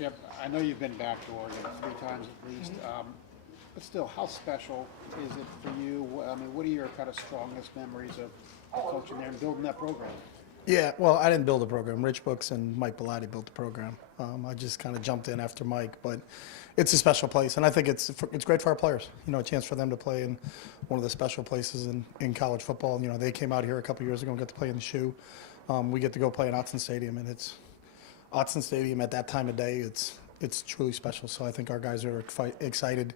Chip, I know you've been back to Oregon 3 times at least, but still, how special is it for you? I mean, what are your kind of strongest memories of coaching there and building that program? Yeah, well, I didn't build the program. Rich Brooks and Mike Bellotti built the program. I just kind of jumped in after Mike, but it's a special place, and I think it's great for our players. You know, a chance for them to play in one of the special places in college football. You know, they came out here a couple years ago and got to play in the shoe. We get to go play in Autzen Stadium, and it's Autzen Stadium at that time of day. It's truly special. So I think our guys are excited.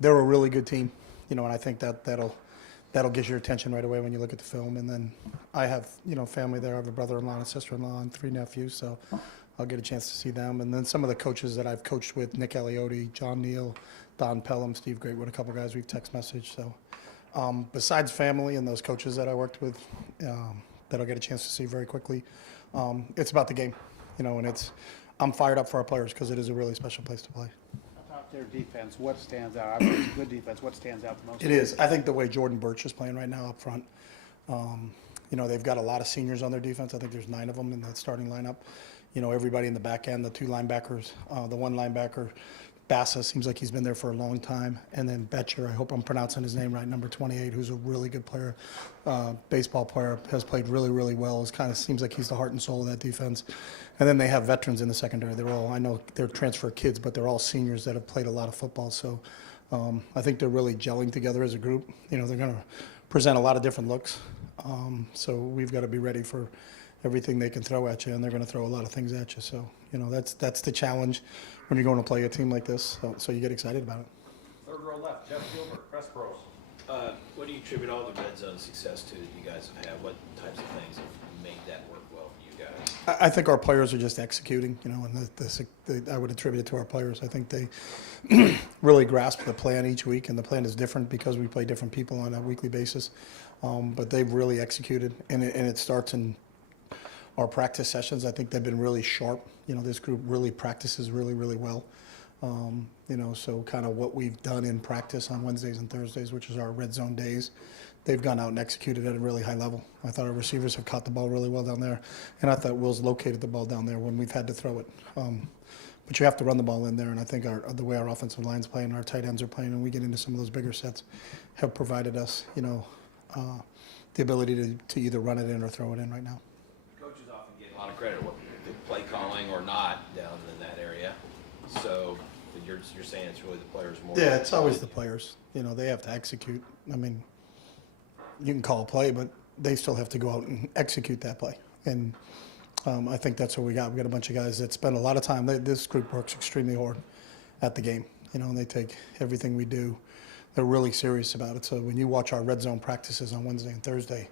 They're a really good team, you know, and I think that'll get your attention right away when you look at the film. And then I have, you know, family there. I have a brother-in-law and a sister-in-law and 3 nephews, so I'll get a chance to see them. And then some of the coaches that I've coached with, Nick Eliotti, John Neal, Don Pelham, Steve Greatwood, a couple guys we've text messaged. So besides family and those coaches that I worked with that I'll get a chance to see very quickly, it's about the game, you know, and I'm fired up for our players because it is a really special place to play. Their defense, what stands out? I mean, it's a good defense. What stands out the most? It is. I think the way Jordan Birch is playing right now up front, you know, they've got a lot of seniors on their defense. I think there's 9 of them in that starting lineup. You know, everybody in the back end, the 2 linebackers, the 1 linebacker, Bassa seems like he's been there for a long time. And then Betcher, I hope I'm pronouncing his name right, number 28, who's a really good player, baseball player, has played really, really well. It kind of seems like he's the heart and soul of that defense. And then they have veterans in the secondary. They're all, I know they're transfer kids, but they're all seniors that have played a lot of football. So I think they're really gelling together as a group. You know, they're going to present a lot of different looks. So we've got to be ready for everything they can throw at you, and they're going to throw a lot of things at you. So, you know, that's the challenge when you're going to play a team like this. So you get excited about it. Third row left, Jeff Gilbert, Press Pros. What do you attribute all the red zone success to that you guys have had? What types of things have made that work well for you guys? I think our players are just executing, you know, and I would attribute it to our players. I think they really grasp the plan each week, and the plan is different because we play different people on a weekly basis. But they've really executed, and it starts in our practice sessions. I think they've been really sharp. You know, this group really practices really, really well. You know, so kind of what we've done in practice on Wednesdays and Thursdays, which is our red zone days, they've gone out and executed at a really high level. I thought our receivers have caught the ball really well down there, and I thought Will's located the ball down there when we've had to throw it. But you have to run the ball in there, and I think the way our offensive line's playing, our tight ends are playing, and we get into some of those bigger sets, have provided us, you know, the ability to either run it in or throw it in right now. Coaches often get a lot of credit for play calling or not down in that area. So you're saying it's really the players more? Yeah, it's always the players. You know, they have to execute. I mean, you can call a play, but they still have to go out and execute that play. And I think that's what we got. We got a bunch of guys that spend a lot of time. This group works extremely hard at the game. You know, and they take everything we do. They're really serious about it. So when you watch our red zone practices on Wednesday and Thursday,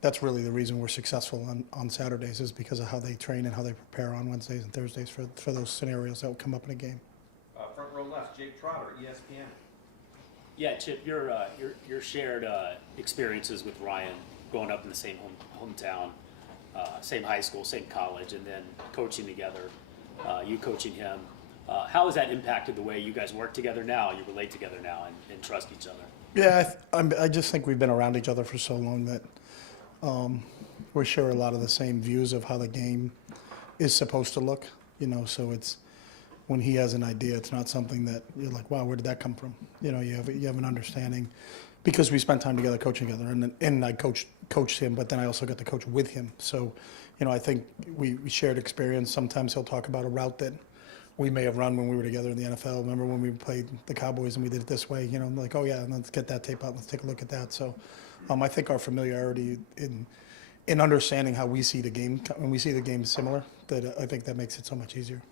that's really the reason we're successful on Saturdays, is because of how they train and how they prepare on Wednesdays and Thursdays for those scenarios that will come up in a game. Front row left, Jake Trotter, ESPN. Yeah, Chip, your shared experiences with Ryan, growing up in the same hometown, same high school, same college, and then coaching together, you coaching him. How has that impacted the way you guys work together now, you relate together now, and trust each other? Yeah, I just think we've been around each other for so long that we share a lot of the same views of how the game is supposed to look. You know, so it's when he has an idea, it's not something that you're like, wow, where did that come from? You know, you have an understanding because we spent time together coaching together, and I coached him, but then I also got to coach with him. So, you know, I think we shared experience. Sometimes he'll talk about a route that we may have run when we were together in the NFL. Remember when we played the Cowboys and we did it this way? You know, like, oh yeah, let's get that tape out. Let's take a look at that. So, I think our familiarity in understanding how we see the game, when we see the game similar, that I think that makes it so much easier.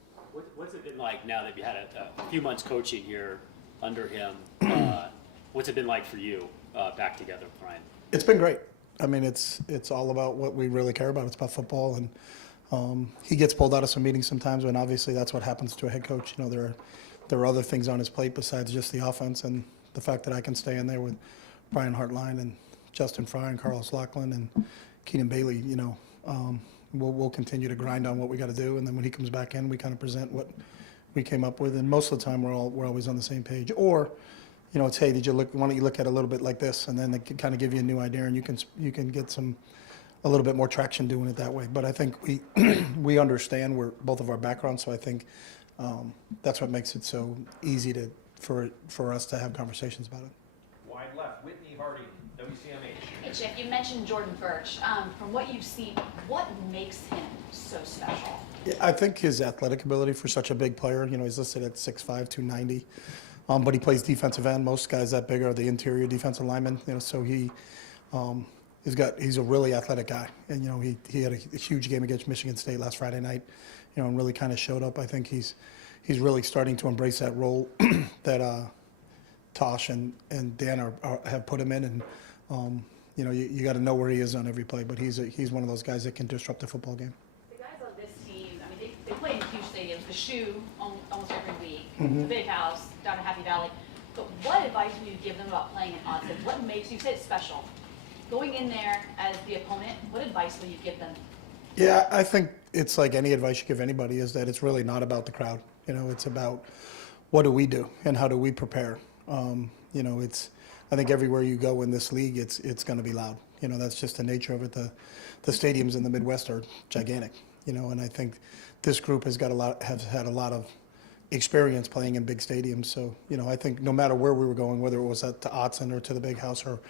What's it been like now that you had a few months coaching here under him? What's it been like for you back together, Brian? It's been great. I mean, it's all about what we really care about. It's about football, and he gets pulled out of some meetings sometimes, and obviously that's what happens to a head coach. You know, there are other things on his plate besides just the offense, and the fact that I can stay in there with Brian Hartline and Justin Fry and Carlos Lachlan and Keenan Bailey, you know, we'll continue to grind on what we got to do, and then when he comes back in, we kind of present what we came up with, and most of the time we're always on the same page. Or, you know, it's, hey, why don't you look at it a little bit like this, and then they can kind of give you a new idea, and you can get some a little bit more traction doing it that way. But I think we we understand where both of our backgrounds, so I think that's what makes it so easy for us to have conversations about it. Wide left, Whitney Harding, WCMH. Hey Chip, you mentioned Jordan Birch. From what you've seen, what makes him so special? Yeah, I think his athletic ability for such a big player, he's listed at 6'5", 290, but he plays defensive end. Most guys that big are the interior defensive linemen, so he's a really athletic guy. And, he had a huge game against Michigan State last Friday night, and really kind of showed up. I think he's really starting to embrace that role that Tosh and Dan have put him in. And, you got to know where he is on every play, but he's one of those guys that can disrupt the football game. The guys on this team, I mean, they play in huge stadiums, the Shoe almost every week, the Big House, down in Happy Valley. But what advice would you give them about playing in Austin? What makes you say it's special? Going in there as the opponent, what advice will you give them? Yeah, I think it's like any advice you give anybody is that it's really not about the crowd. It's about what do we do and how do we prepare. I think everywhere you go in this league, it's going to be loud. That's just the nature of it. The stadiums in the Midwest are gigantic. And I think this group has had a lot of experience playing in big stadiums. So I think no matter where we were going, whether it was at the Otson or to the Big House or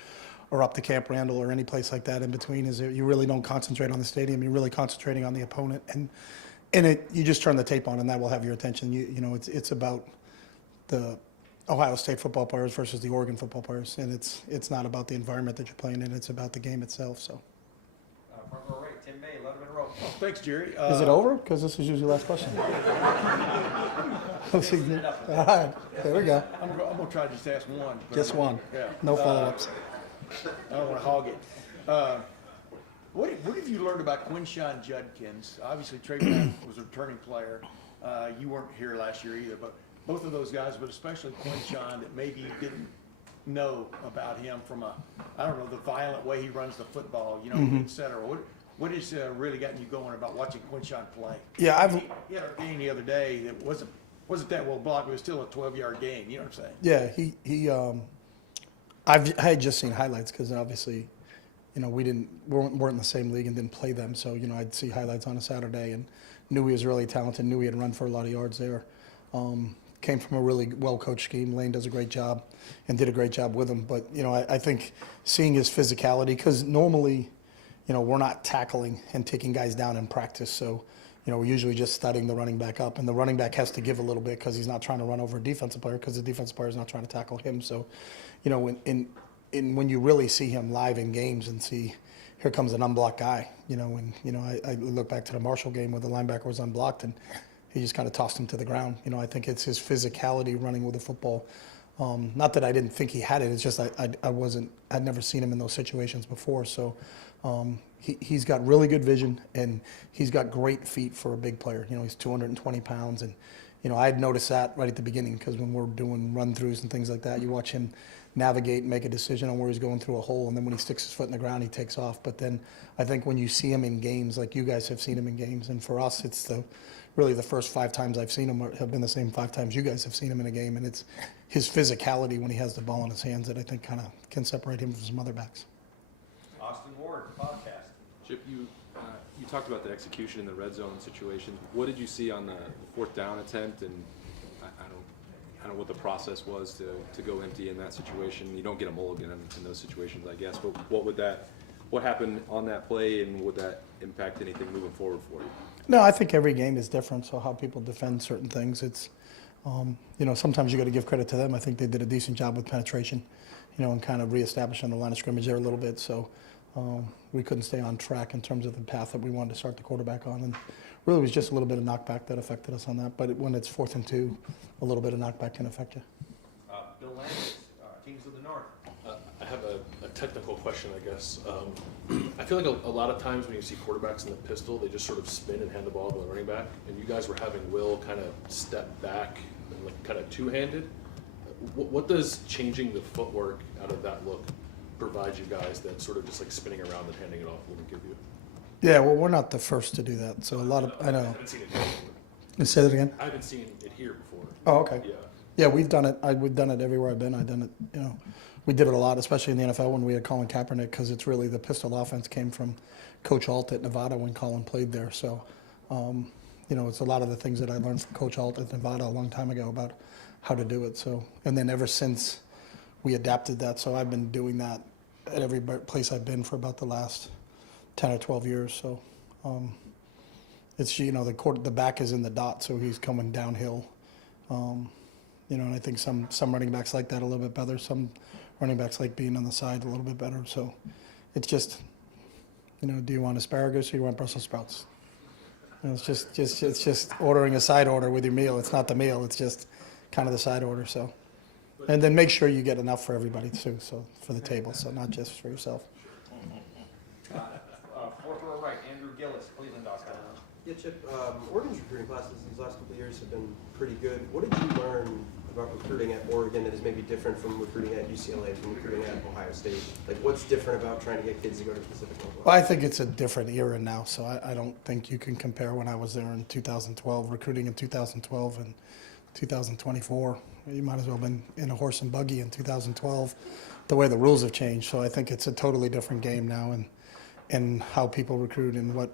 up to Camp Randall or any place like that in between, is that you really don't concentrate on the stadium. You're really concentrating on the opponent, and you just turn the tape on, and that will have your attention. It's about the Ohio State football players versus the Oregon football players, and it's not about the environment that you're playing in. It's about the game itself. So. Front row right, Tim May, Letterman Row. Oh, thanks, Jerry. Is it over? Because this is usually the last question. All right, there we go. I'm gonna try to just ask one. but Just I'm- one. Yeah. No follow-ups. I don't want to hog it. What have you learned about Quinshon Judkins? Obviously, Trey Brown was a returning player. You weren't here last year either, but both of those guys, but especially Quinshon, that maybe you didn't know about him from the violent way he runs the football, et cetera. What has really gotten you going about watching Quinshon play? Yeah, He had a game the other day that wasn't that well blocked, but it was still a 12-yard game. You know what I'm saying? Yeah, I had just seen highlights because obviously, we weren't in the same league and didn't play them. So I'd see highlights on a Saturday and knew he was really talented. Knew he had run for a lot of yards there. Came from a really well-coached scheme. Lane does a great job and did a great job with him. But I think seeing his physicality, because normally, we're not tackling and taking guys down in practice. So we're usually just studying the running back up, and the running back has to give a little bit because he's not trying to run over a defensive player because the defensive player is not trying to tackle him. So, when you really see him live in games and see here comes an unblocked guy, I look back to the Marshall game where the linebacker was unblocked and he just kind of tossed him to the ground. I think it's his physicality running with the football. Not that I didn't think he had it. It's just I'd never seen him in those situations before. So he's got really good vision and he's got great feet for a big player. He's 220 pounds and I had noticed that right at the beginning because when we're doing run-throughs and things like that, you watch him navigate and make a decision on where he's going through a hole, and then when he sticks his foot in the ground, he takes off. But then I think when you see him in games, like you guys have seen him in games, and for us, it's really the first 5 times I've seen him have been the same 5 times you guys have seen him in a game, and it's his physicality when he has the ball in his hands that I think kind of can separate him from some other backs. Austin Ward, podcast. Chip, you talked about the execution in the red zone situation. What did you see on the 4th down attempt, and I don't know what the process was to go empty in that situation? You don't get a mulligan in those situations, I guess. But what happened on that play, and would that impact anything moving forward for you? No, I think every game is different. So how people defend certain things, it's sometimes you got to give credit to them. I think they did a decent job with penetration, and kind of reestablishing the line of scrimmage there a little bit. So we couldn't stay on track in terms of the path that we wanted to start the quarterback on. And really it was just a little bit of knockback that affected us on that. But when it's 4th and 2, a little bit of knockback can affect you. Bill Lanning, Kings of the North. I have a technical question, I guess. I feel like a lot of times when you see quarterbacks in the pistol, they just sort of spin and hand the ball to the running back. And you guys were having Will kind of step back and like kind of two-handed. What does changing the footwork out of that look provide you guys that sort of just like spinning around and handing it off wouldn't give you? Yeah, well, we're not the first to do that. So a lot of, I know. I haven't seen it here. You say that again? I haven't seen it here before. Oh, okay. Yeah. Yeah, we've done it. We've done it everywhere I've been. I've done it, we did it a lot, especially in the NFL when we had Colin Kaepernick, because it's really the pistol offense came from Coach Alt at Nevada when Colin played there. So, you know, it's a lot of the things that I learned from Coach Alt at Nevada a long time ago about how to do it. So, and then ever since we adapted that, so I've been doing that at every place I've been for about the last 10 or 12 years. So, it's, you know, the back is in the dot, so he's coming downhill. You know, and I think some running backs like that a little bit better. Some running backs like being on the side a little bit better. So it's just, you know, do you want asparagus or do you want Brussels sprouts? You know, it's just ordering a side order with your meal. It's not the meal. It's just kind of the side order. So, and then make sure you get enough for everybody too. So for the table, so not just for yourself. Fourth row right, Andrew Gillis, Cleveland, Austin. Yeah, Chip, Oregon's recruiting classes these last couple of years have been pretty good. What did you learn about recruiting at Oregon that is maybe different from recruiting at UCLA, from recruiting at Ohio State? Like, what's different about trying to get kids to go to Pacific Northwest? Well, I think it's a different era now, so I don't think you can compare when I was there in 2012, recruiting in 2012 and 2024. You might as well have been in a horse and buggy in 2012, the way the rules have changed. So I think it's a totally different game now, and how people recruit and what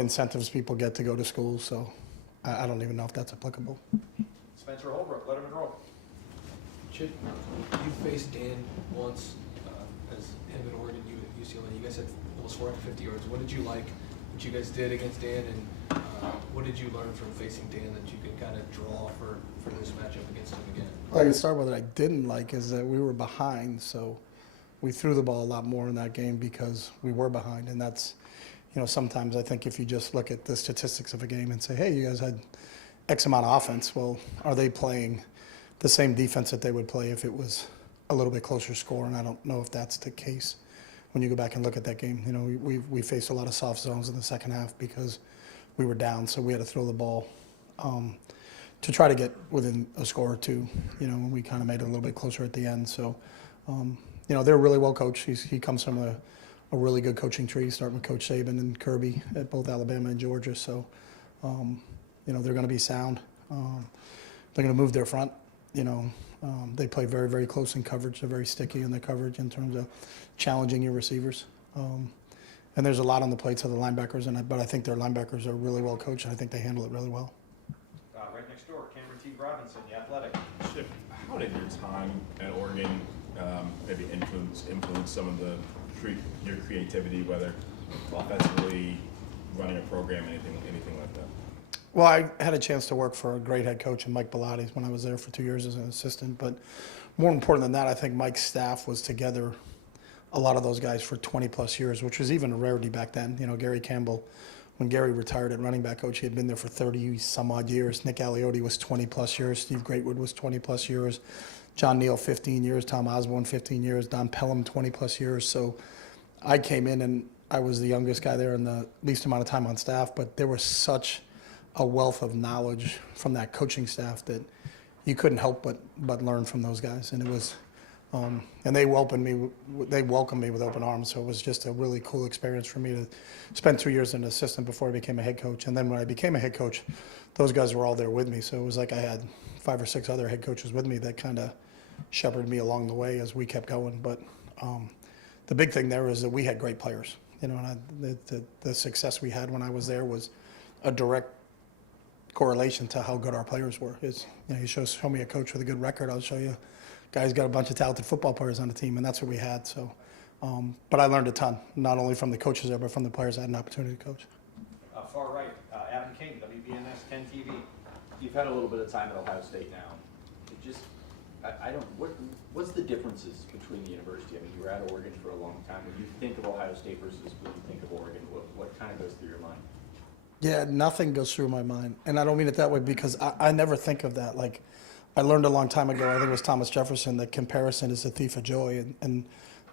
incentives people get to go to school. So I don't even know if that's applicable. Spencer Holbrook, let him enroll. Chip, you faced Dan once as him at Oregon, you at UCLA. You guys had almost 450 yards. What did you like what you guys did against Dan, and what did you learn from facing Dan that you can kind of draw for this matchup against him again? Well, I can start with what I didn't like is that we were behind, so we threw the ball a lot more in that game because we were behind, and that's, you know, sometimes I think if you just look at the statistics of a game and say, hey, you guys had X amount of offense, well, are they playing the same defense that they would play if it was a little bit closer score? And I don't know if that's the case when you go back and look at that game. You know, we faced a lot of soft zones in the second half because we were down, so we had to throw the ball to try to get within a score or two, you know, and we kind of made it a little bit closer at the end. So, you know, they're really well coached. He comes from a really good coaching tree, starting with Coach Saban and Kirby at both Alabama and Georgia. So, you know, they're going to be sound. They're going to move their front. You know, they play very, very close in coverage. They're very sticky in their coverage in terms of challenging your receivers. And there's a lot on the plates of the linebackers, but I think their linebackers are really well coached, and I think they handle it really well. Right next door, Cameron T. Robinson, the Athletic. Chip, how did your time at Oregon maybe influence some of your creativity, whether offensively, running a program, anything like that? Well, I had a chance to work for a great head coach in Mike Pilates when I was there for 2 years as an assistant. But more important than that, I think Mike's staff was together, a lot of those guys for 20 plus years, which was even a rarity back then. You know, Gary Campbell, when Gary retired at running back coach, he had been there for 30 some odd years. Nick Aliotti was 20 plus years. Steve Greatwood was 20 plus years. John Neal, 15 years. Tom Osborne, 15 years. Don Pelham, 20 plus years. So I came in and I was the youngest guy there and the least amount of time on staff, but there was such a wealth of knowledge from that coaching staff that you couldn't help but learn from those guys. And it was, and they welcomed me with open arms. So it was just a really cool experience for me to spend 2 years as an assistant before I became a head coach. And then when I became a head coach, those guys were all there with me. So it was like I had 5 or 6 other head coaches with me that kind of shepherded me along the way as we kept going. But the big thing there is that we had great players. You know, and the success we had when I was there was a direct correlation to how good our players were. Is, you know, you show me a coach with a good record, I'll show you guys got a bunch of talented football players on the team, and that's what we had. So, but I learned a ton, not only from the coaches there, but from the players I had an opportunity to coach. Far right, Adam King, WBNS 10 TV. You've had a little bit of time at Ohio State now. It just, what's the differences between the university? I mean, you were at Oregon for a long time. When you think of Ohio State versus when you think of Oregon, what kind of goes through your mind? Yeah, nothing goes through my mind. And I don't mean it that way because I never think of that. Like, I learned a long time ago, I think it was Thomas Jefferson, that comparison is the thief of joy. And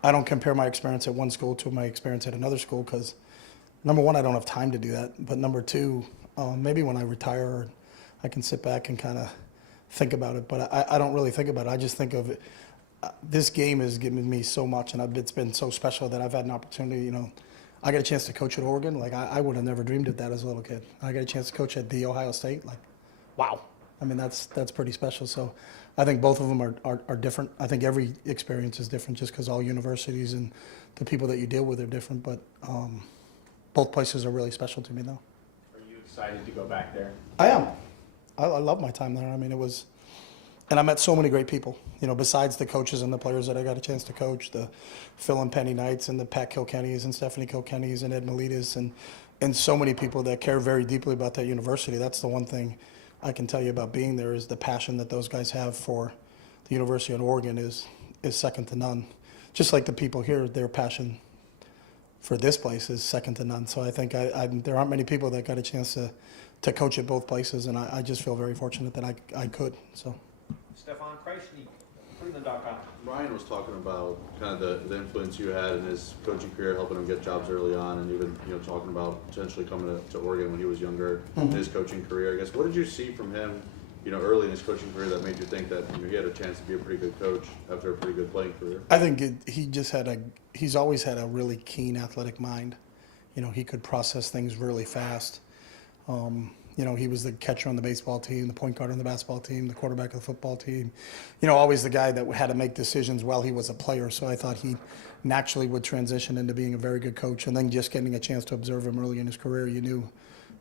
I don't compare my experience at one school to my experience at another school because, number one, I don't have time to do that. But number two, maybe when I retire, I can sit back and kind of think about it. But I don't really think about it. I just think of it. This game has given me so much, and it's been so special that I've had an opportunity, you know. I got a chance to coach at Oregon. Like, I would have never dreamed of that as a little kid. I got a chance to coach at the Ohio State. Like, wow. I mean, that's pretty special. So I think both of them are different. I think every experience is different just because all universities and the people that you deal with are different, but both places are really special to me, though. Are you excited to go back there? I am. I love my time there. I mean, and I met so many great people, besides the coaches and the players that I got a chance to coach, the Phil and Penny Knights and the Pat Kilkennys and Stephanie Kilkennys and Ed Miletus and so many people that care very deeply about that university. That's the one thing I can tell you about being there is the passion that those guys have for the University of Oregon is second to none. Just like the people here, their passion for this place is second to none. So I think there aren't many people that got a chance to coach at both places, and I just feel very fortunate that I could. So. Stefan Kreisny, Cleveland.com. Ryan was talking about kind of the influence you had in his coaching career, helping him get jobs early on, and even talking about potentially coming to Oregon when he was younger in his coaching career. I guess what did you see from him, early in his coaching career that made you think that he had a chance to be a pretty good coach after a pretty good playing career? I think he's always had a really keen athletic mind. He could process things really fast. He was the catcher on the baseball team, the point guard on the basketball team, the quarterback of the football team. Always the guy that had to make decisions while he was a player. So I thought he naturally would transition into being a very good coach. And then just getting a chance to observe him early in his career, you knew,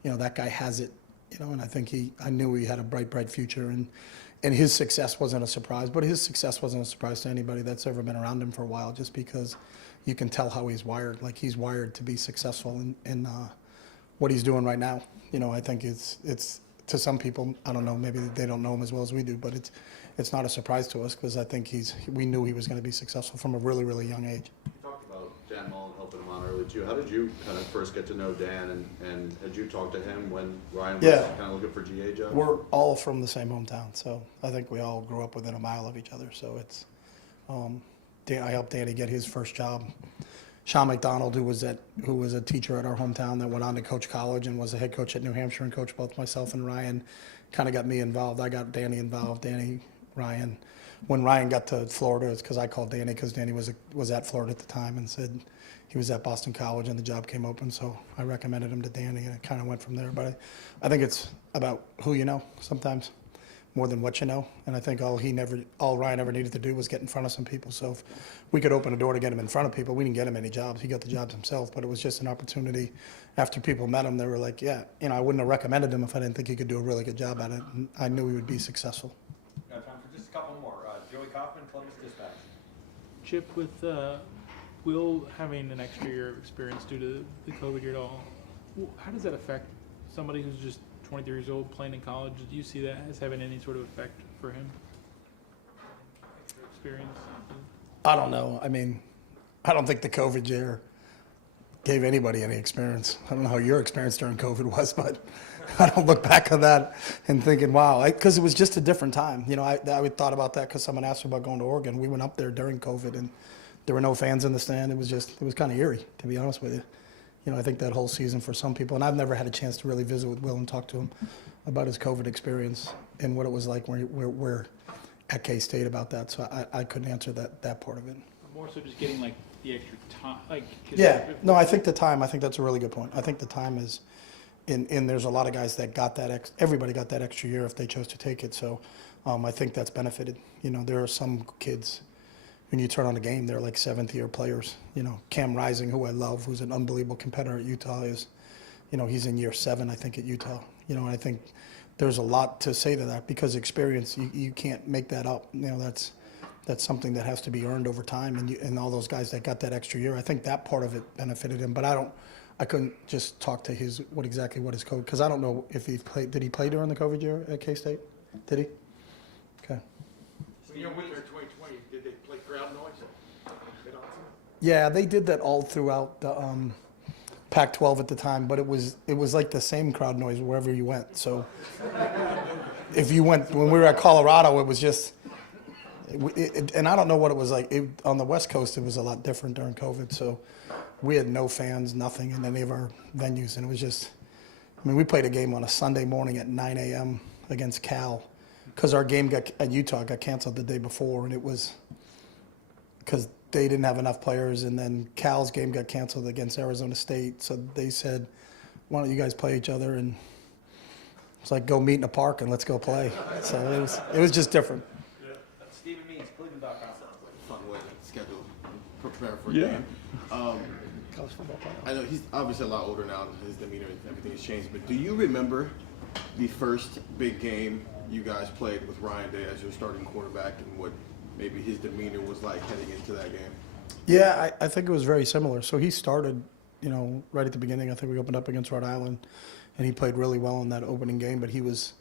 that guy has it. And I think I knew he had a bright future. And his success wasn't a surprise. But his success wasn't a surprise to anybody that's ever been around him for a while, just because you can tell how he's wired. Like, he's wired to be successful in what he's doing right now. I think it's to some people, I don't know, maybe they don't know him as well as we do, but it's not a surprise to us because I think we knew he was going to be successful from a really, really young age. You talked about Dan Mullen helping him on early too. How did you kind of first get to know Dan, and had you talked to him when Ryan was kind of looking for GA jobs? We're all from the same hometown, so I think we all grew up within a mile of each other. So it's I helped Danny get his first job. Sean McDonald, who was a teacher at our hometown that went on to coach college and was a head coach at New Hampshire and coached both myself and Ryan, kind of got me involved. I got Danny involved, Ryan. When Ryan got to Florida, it's because I called Danny because Danny was at Florida at the time and said he was at Boston College and the job came open. So I recommended him to Danny and it kind of went from there. But I think it's about who you know sometimes more than what you know. And I think all Ryan ever needed to do was get in front of some people. So if we could open a door to get him in front of people, we didn't get him any jobs. He got the jobs himself, but it was just an opportunity. After people met him, they were like, yeah, I wouldn't have recommended him if I didn't think he could do a really good job at it. And I knew he would be successful. Got time for just a couple more. Joey Kaufman, Columbus Dispatch. Chip, with Will having an extra year of experience due to the COVID year at all, how does that affect somebody who's just 23 years old playing in college? Do you see that as having any sort of effect for him? Experience? I don't know. I mean, I don't think the COVID year gave anybody any experience. I don't know how your experience during COVID was, but I don't look back on that and thinking, wow, because it was just a different time. I thought about that because someone asked me about going to Oregon. We went up there during COVID and there were no fans in the stand. It was kind of eerie, to be honest with you. I think that whole season for some people, and I've never had a chance to really visit with Will and talk to him about his COVID experience and what it was like we're at K-State about that. So I couldn't answer that part of it. More so just getting the extra time, No, I think that's a really good point. I think the time is, and there's a lot of guys that got that, everybody got that extra year if they chose to take it. So I think that's benefited. There are some kids, when you turn on a game, they're like seventh-year players. Cam Rising, who I love, who's an unbelievable competitor at Utah, he's in year 7, I think, at Utah. And I think there's a lot to say to that because experience, you can't make that up. That's something that has to be earned over time. And all those guys that got that extra year, I think that part of it benefited him. But I couldn't just talk to what his code, because I don't know if he played. Did he play during the COVID year at K-State? Did he? Okay. When you went there in 2020, did they play crowd noise? Yeah, they did that all throughout the Pac-12 at the time, but it was like the same crowd noise wherever you went. So if you went, when we were at Colorado, it was just, and I don't know what it was like. On the West Coast, it was a lot different during COVID. So we had no fans, nothing in any of our venues, and it was just, we played a game on a Sunday morning at 9 a.m. against Cal, because our game at Utah got canceled the day before, and it was because they didn't have enough players, and then Cal's game got canceled against Arizona State, so they said, why don't you guys play each other? And it's like, go meet in a park and let's go play. So it was just different. Stephen Means, Cleveland.com. Fun way to schedule, prepare for a Yeah. game. College football player. I know he's obviously a lot older now, and his demeanor and everything has changed, but do you remember the first big game you guys played with Ryan Day as your starting quarterback, and what maybe his demeanor was like heading into that game? Yeah, I think it was very similar. So he started, right at the beginning. I think we opened up against Rhode Island, and he played really well in that opening game. But he's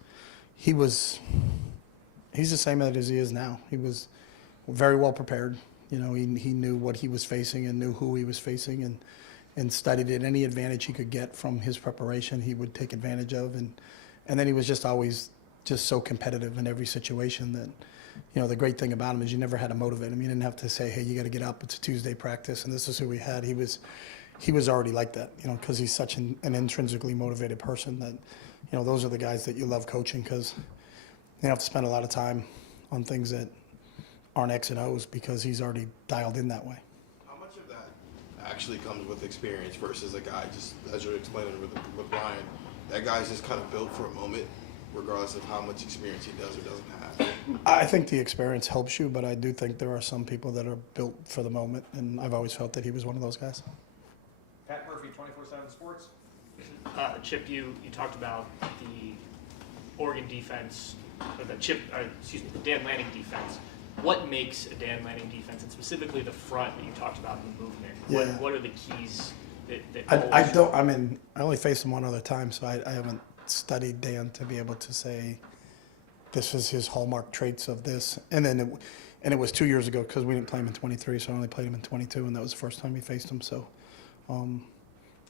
the same as he is now. He was very well prepared. He knew what he was facing and knew who he was facing, and studied it. Any advantage he could get from his preparation, he would take advantage of. And then he was just always just so competitive in every situation that, the great thing about him is you never had to motivate him. You didn't have to say, hey, you got to get up. It's a Tuesday practice, and this is who we had. He was already like that, because he's such an intrinsically motivated person that, those are the guys that you love coaching, because they have to spend a lot of time on things that aren't X and O's because he's already dialed in that way. How much of that actually comes with experience versus a guy, just as you're explaining with Ryan, that guy's just kind of built for a moment, regardless of how much experience he does or doesn't have? I think the experience helps you, but I do think there are some people that are built for the moment, and I've always felt that he was one of those guys. Pat Murphy, 24/7 Sports. Chip, you talked about the Oregon defense, or the Dan Lanning defense. What makes a Dan Lanning defense, and specifically the front that you talked about in the movement? Yeah. What are the keys that I only faced him one other time, so I haven't studied Dan to be able to say this is his hallmark traits of this. And it was 2 years ago because we didn't play him in 23, so I only played him in 22, and that was the first time we faced him. So,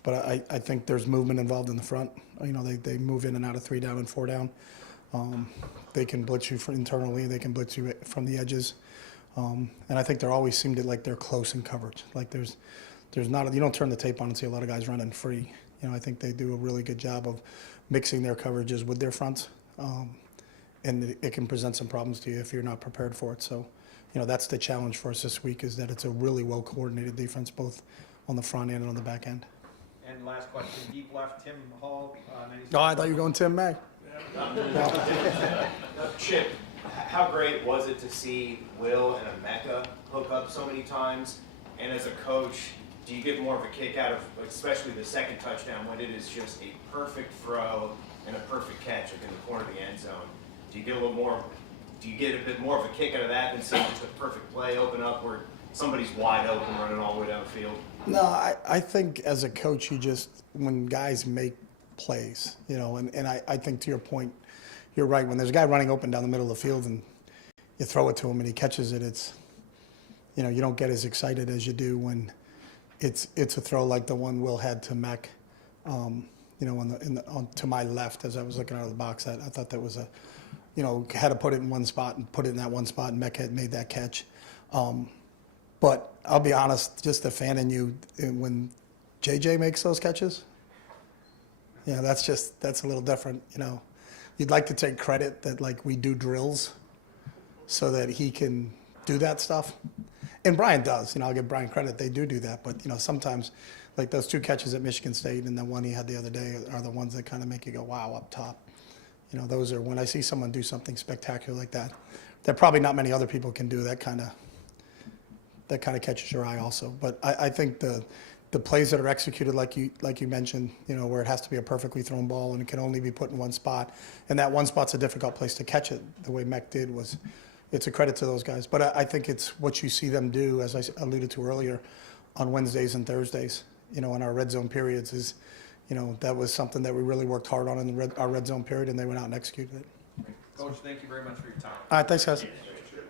but I think there's movement involved in the front. They move in and out of 3 down and 4 down. They can blitz you internally. They can blitz you from the edges. And I think they always seem to like they're close in coverage. Like there's not, you don't turn the tape on and see a lot of guys running free. I think they do a really good job of mixing their coverages with their fronts. And it can present some problems to you if you're not prepared for it. So, that's the challenge for us this week, is that it's a really well coordinated defense, both on the front end and on the back end. And last question, deep left, Tim Hall. Oh, I thought you were going Tim May. Chip, how great was it to see Will and Emeka hook up so many times? And as a coach, do you get more of a kick out of, especially the second touchdown, when it is just a perfect throw and a perfect catch in the corner of the end zone? Do you get a bit more of a kick out of that than seeing just a perfect play open up where somebody's wide open running all the way down the field? No, I think as a coach, when guys make plays, and I think to your point, you're right. When there's a guy running open down the middle of the field and you throw it to him and he catches it, it's, you don't get as excited as you do when it's a throw like the one Will had to Mac, to my left as I was looking out of the box. I thought that was had to put it in one spot and put it in that one spot, and Mac had made that catch. But I'll be honest, just the fan in you, when JJ makes those catches, that's a little different. You'd like to take credit that we do drills so that he can do that stuff. And Brian does, I'll give Brian credit. They do that. But, sometimes like those 2 catches at Michigan State and the one he had the other day are the ones that kind of make you go, wow, up top. Those are when I see someone do something spectacular like that probably not many other people can do. That kind of catches your eye also. But I think the plays that are executed like you mentioned, where it has to be a perfectly thrown ball and it can only be put in one spot, and that one spot's a difficult place to catch it, the way Mech did it's a credit to those guys. But I think it's what you see them do, as I alluded to earlier, on Wednesdays and Thursdays, in our red zone periods is, that was something that we really worked hard on in our red zone period, and they went out and executed it. Coach, thank you very much for your time. All right, thanks, guys.